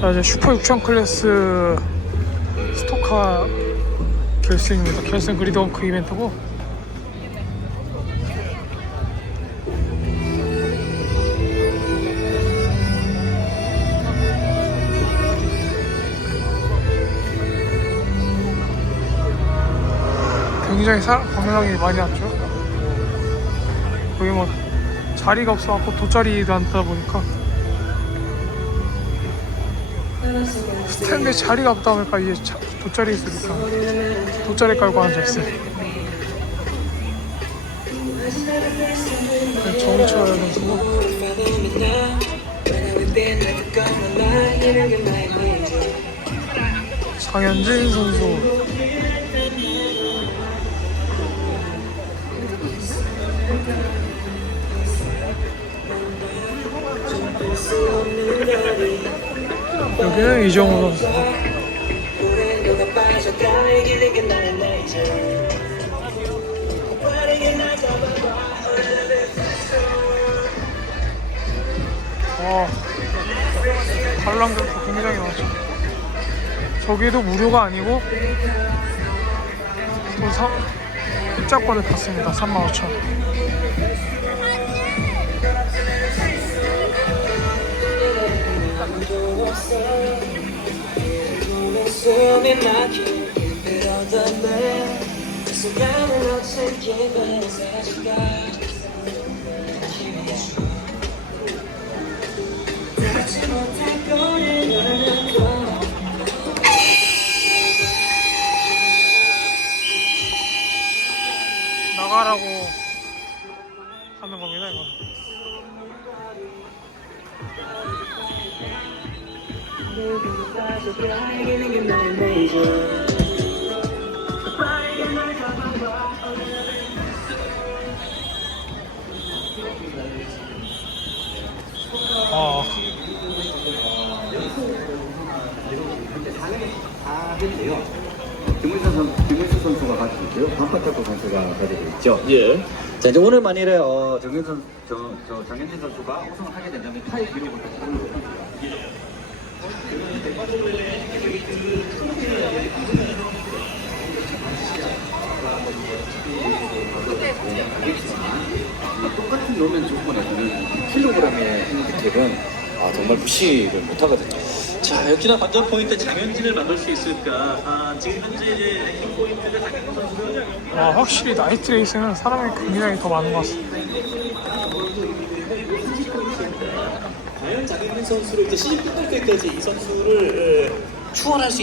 자 이제 슈퍼 6000 클래스 스토카 결승입니다. 결승 그리드워크 이벤트고 굉장히 사람 방문하기 많이 왔죠. 거기 뭐 자리가 없어갖고 돗자리도 앉다 보니까 스탠드에 자리가 없다 보니까 자- 돗자리 있으니까 돗자리 깔고 앉아있어요 선수고 장현진 선수 여기는 이정우 선수. 와 관람객도 굉장히 많죠. 저기도 무료가 아니고 또 사, 입장권을 받습니다. 35,000 숨이 막힌 그러던데 그 순간을 어떻게 변해서질까 닿지 못할 거를 나는 거 나가라고 하는 겁니다 이건 했는데요. 김문수 선 김문수 선수가 가지고 있고요. 반파타코 선수가 가지고 있죠. 예. 자 이제 오늘 만일에 어, 정현선 저, 저 정현진 선수가 우승을 하게 된다면 타이 기록을 하는 똑같은 노면 조건에서는 킬로그램의 핸디캡은 아, 정말 무시를 못하거든요. 자, 역시나 관전 포인트 장현진을 만들 수 있을까? 아, 지금 현재 이제 랭킹 포인트가 장현진 선수는 와, 확실히 나이트 레이스는 사람이 굉장히 더 많은 것 같습니다 과연 장현진 선수를 이제 시즌 끝날 때까지 이 선수를 에, 추월할 수